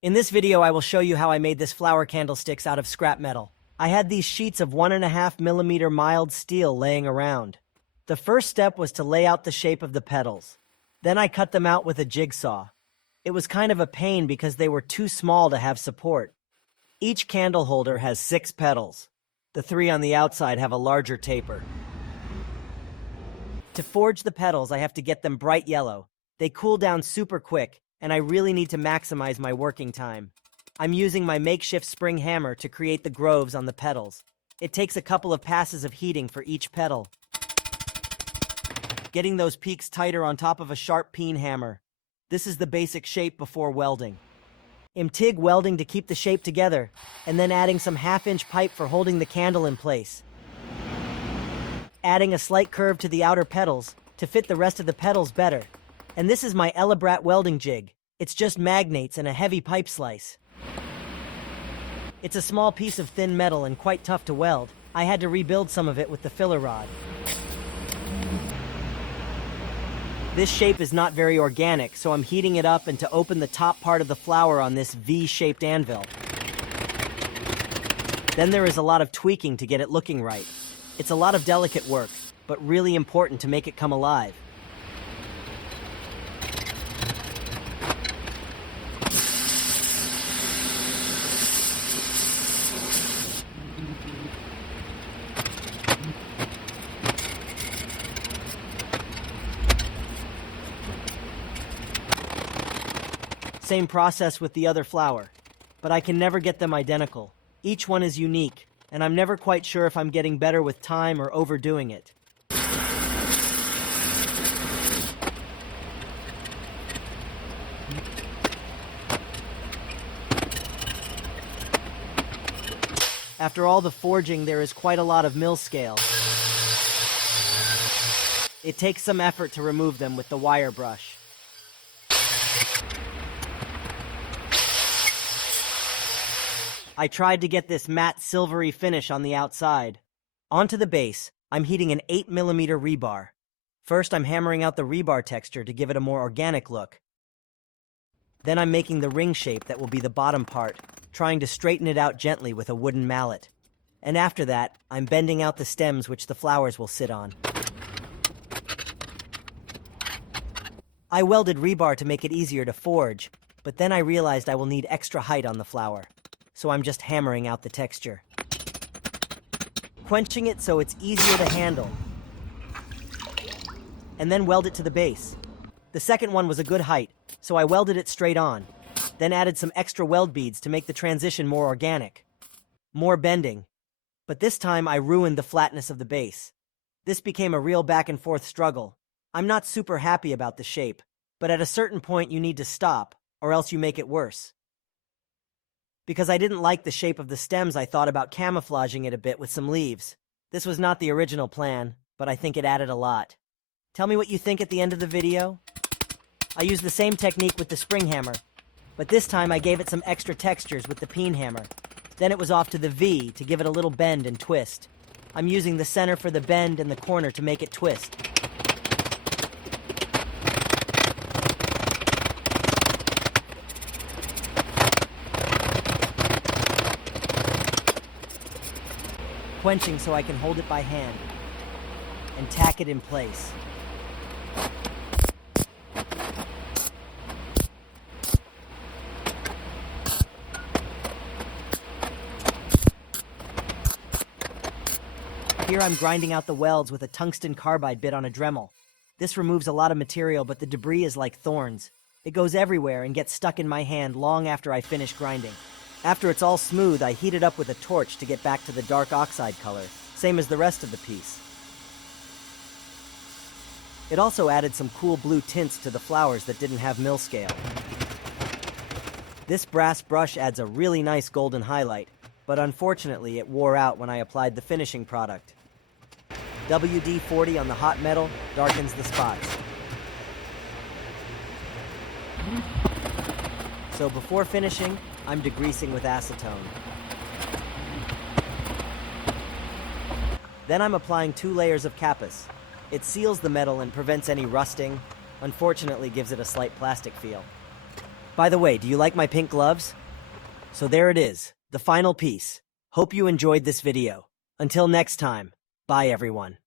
In this video, I will show you how I made this flower candlesticks out of scrap metal. I had these sheets of 1.5mm mild steel laying around. The first step was to lay out the shape of the petals. Then I cut them out with a jigsaw. It was kind of a pain because they were too small to have support. Each candle holder has 6 petals. The 3 on the outside have a larger taper. To forge the petals, I have to get them bright yellow. They cool down super quick, and I really need to maximize my working time. I'm using my makeshift spring hammer to create the groves on the petals. It takes a couple of passes of heating for each petal. Getting those peaks tighter on top of a sharp peen hammer. This is the basic shape before welding. I'm TIG welding to keep the shape together, and then adding some 1/2-inch pipe for holding the candle in place. Adding a slight curve to the outer petals to fit the rest of the petals better. And this is my Elibrat welding jig. It's just magnates and a heavy pipe slice. It's a small piece of thin metal and quite tough to weld. I had to rebuild some of it with the filler rod. This shape is not very organic, so I'm heating it up and to open the top part of the flower on this V-shaped anvil. Then there is a lot of tweaking to get it looking right. It's a lot of delicate work, but really important to make it come alive. Same process with the other flower, but I can never get them identical. Each one is unique, and I'm never quite sure if I'm getting better with time or overdoing it. After all the forging, there is quite a lot of mill scale. It takes some effort to remove them with the wire brush. I tried to get this matte silvery finish on the outside. Onto the base, I'm heating an 8mm rebar. First, I'm hammering out the rebar texture to give it a more organic look. Then I'm making the ring shape that will be the bottom part, trying to straighten it out gently with a wooden mallet. And after that, I'm bending out the stems which the flowers will sit on. I welded rebar to make it easier to forge, but then I realized I will need extra height on the flower. So I'm just hammering out the texture. Quenching it so it's easier to handle. And then weld it to the base. The second one was a good height, so I welded it straight on. Then added some extra weld beads to make the transition more organic. More bending. But this time I ruined the flatness of the base. This became a real back and forth struggle. I'm not super happy about the shape, but at a certain point you need to stop, or else you make it worse. Because I didn't like the shape of the stems, I thought about camouflaging it a bit with some leaves. This was not the original plan, but I think it added a lot. Tell me what you think at the end of the video. I used the same technique with the spring hammer, but this time I gave it some extra textures with the peen hammer. Then it was off to the V to give it a little bend and twist. I'm using the center for the bend and the corner to make it twist. Quenching so I can hold it by hand and tack it in place. Here I'm grinding out the welds with a tungsten carbide bit on a Dremel. This removes a lot of material, but the debris is like thorns. It goes everywhere and gets stuck in my hand long after I finish grinding. After it's all smooth, I heat it up with a torch to get back to the dark oxide color, same as the rest of the piece. It also added some cool blue tints to the flowers that didn't have mill scale. This brass brush adds a really nice golden highlight, but unfortunately it wore out when I applied the finishing product. WD-40 on the hot metal darkens the spots. So before finishing, I'm degreasing with acetone. Then I'm applying 2 layers of Kappas. It seals the metal and prevents any rusting, unfortunately gives it a slight plastic feel. By the way, do you like my pink gloves? So there it is, the final piece. Hope you enjoyed this video. Until next time, bye everyone.